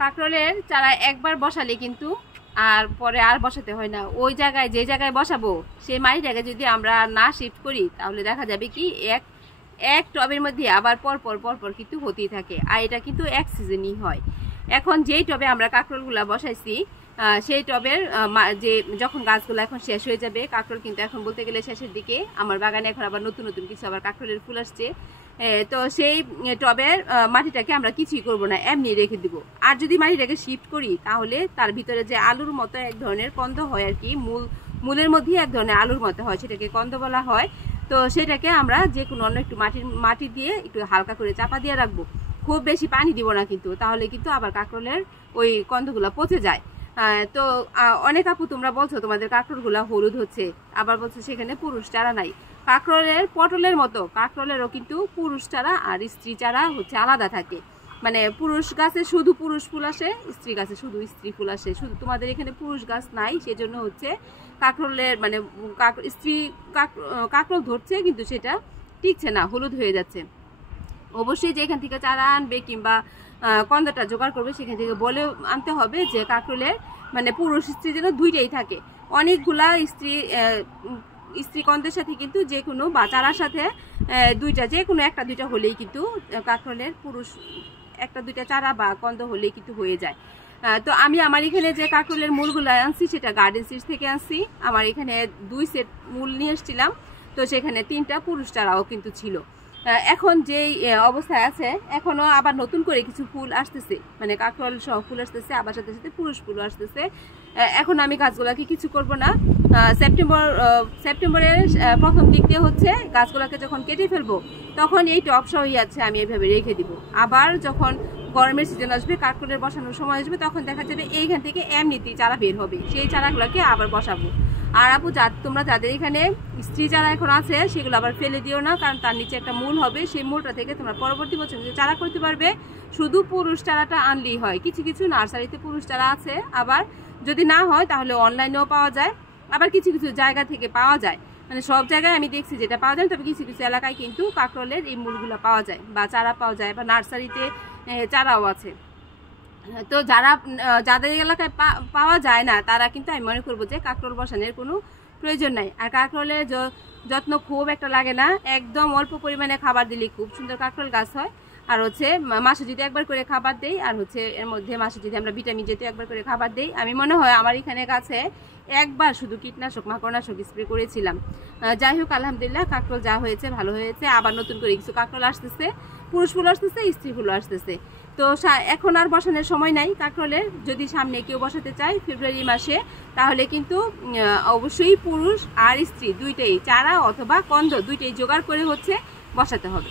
কাঁকরোলের চারা একবার বসালে কিন্তু আর পরে আর বসাতে হয় না। ওই জায়গায় যে জায়গায় বসাবো সেই মাটিটাকে যদি আমরা না শিফট করি তাহলে দেখা যাবে কি এক এক টবের মধ্যে আবার পরপর কিন্তু হতেই থাকে। আর এটা কিন্তু এক সিজনই হয়। এখন যেই টবে আমরা কাঁকরোলগুলা বসাইছি সেই টবের যে যখন গাছগুলো এখন শেষ হয়ে যাবে, কাঁকরোল কিন্তু এখন বলতে গেলে শেষের দিকে, আমার বাগানে এখন আবার নতুন নতুন কিছু আবার কাঁকরোলের ফুল আসছে। তো সেই টবের মাটিটাকে আমরা কিছুই করব না, এমনি রেখে দিব। আর যদি মাটিটাকে শিফট করি তাহলে তার ভিতরে যে আলুর মতো এক ধরনের কন্দ হয় আর কি, মূলের মধ্যে এক ধরনের আলুর মতো হয়, সেটাকে কন্দ বলা হয়। তো সেটাকে আমরা যে কোনো অন্য একটু মাটি দিয়ে একটু হালকা করে চাপা দিয়ে রাখবো, খুব বেশি পানি দিব না কিন্তু, তাহলে কিন্তু আবার কাঁকরোলের ওই কন্দগুলা পচে যায়। তো অনেক আপু তোমরা বলছো তোমাদের কাঁকরোলগুলা হলুদ হচ্ছে, আবার বলছো সেখানে পুরুষ চারা নাই। কাঁকরোলের পটলের মতো কাঁকরোলেরও কিন্তু পুরুষ চারা আর স্ত্রী চারা হচ্ছে আলাদা থাকে। মানে পুরুষ গাছে শুধু পুরুষ ফুল আসে, স্ত্রী গাছে শুধু স্ত্রী ফুল আসে। শুধু তোমাদের এখানে পুরুষ গাছ নাই, সেজন্য হচ্ছে কাঁকরোলের মানে স্ত্রী কাঁকরোল ধরছে কিন্তু সেটা টিকছে না, হলুদ হয়ে যাচ্ছে। অবশ্যই যে এখান থেকে চারা আনবে কিংবা কন্দটা জোগাড় করবে সেখান থেকে বলে আনতে হবে যে কাঁকরোলের মানে পুরুষ স্ত্রী যেন দুইটাই থাকে। অনেকগুলা স্ত্রী কন্দের সাথে কিন্তু যে কোনো বা চারার সাথে দুইটা, যে কোনো একটা দুইটা হলেই কিন্তু কাঁকরোলের পুরুষ একটা দুইটা চারা বা কন্দ হলেই কিন্তু হয়ে যায়। তো আমি আমার এখানে যে কাঁকরোলের মূলগুলো আনছি সেটা গার্ডেন সিডস থেকে আনছি। আমার এখানে 2 সেট মূল নিয়ে এসেছিলাম, তো সেখানে 3টা পুরুষ চারাও কিন্তু ছিল। এখন যেই অবস্থায় আছে, এখনো আবার নতুন করে কিছু ফুল আসতেছে, মানে কাঁকরোল সহ ফুল আসতেছে, আবার সাথে সাথে পুরুষ ফুলও আসতেছে। এখন আমি গাছগুলাকে কিছু করব না। সেপ্টেম্বরের প্রথম দিক দিয়ে হচ্ছে গাছগুলাকে যখন কেটে ফেলবো তখন এই টব সহই আছে আমি এইভাবে রেখে দিব। আবার যখন গরমের সিজন আসবে, কাঁকরোলের বসানোর সময় আসবে, তখন দেখা যাবে এইখান থেকে এমনিতেই চারা বের হবে, সেই চারাগুলোকে আবার বসাবো। আর আপু তোমরা যাদের এখানে স্ত্রী চারা এখন আছে সেগুলো আবার ফেলে দিও না, কারণ তার নিচে একটা মূল হবে, সেই মূলটা থেকে তোমরা পরবর্তী বছর চারা করতে পারবে। শুধু পুরুষ চারাটা আনলেই হয়। কিছু কিছু নার্সারিতে পুরুষ চারা আছে, আবার যদি না হয় তাহলে অনলাইনেও পাওয়া যায়, আবার কিছু কিছু জায়গা থেকে পাওয়া যায়। মানে সব জায়গায় আমি দেখছি যেটা পাওয়া যায়, তবে কিছু কিছু এলাকায় কিন্তু কাঁকরোলের এই মূলগুলো পাওয়া যায় বা চারা পাওয়া যায়, বা নার্সারিতে চারাও আছে। তো যাদের এলাকায় পাওয়া যায় না তারা কিন্তু আমি মনে করবো যে কাঁকরোল বসানোর কোনো প্রয়োজন নাই। আর কাঁকরোলের যত্ন খুব একটা লাগে না, একদম অল্প পরিমাণে খাবার দিলেই খুব সুন্দর কাঁকরোল গাছ হয়। আর হচ্ছে মাসে যদি একবার করে খাবার দেই, আর হচ্ছে এর মধ্যে মাসে যদি আমরা ভিটামিন জাতীয় একবার করে খাবার দেই, আমি মনে হয় আমার এখানে গাছে একবার শুধু কীটনাশক মাকড়নাশক স্প্রে করেছিলাম। যাই হোক আলহামদুলিল্লাহ কাঁকরোল যা হয়েছে ভালো হয়েছে। আবার নতুন করে কিছু কাঁকরোল আসতেছে, পুরুষ ফুল আসতেছে, স্ত্রী ফুল আসতেছে। তো এখন আর বসানোর সময় নাই কাঁকরোলের। যদি সামনে কেউ বসাতে চায় ফেব্রুয়ারি মাসে, তাহলে কিন্তু অবশ্যই পুরুষ আর স্ত্রী দুইটাই চারা অথবা কন্দ দুইটাই জোগাড় করে হচ্ছে বসাতে হবে।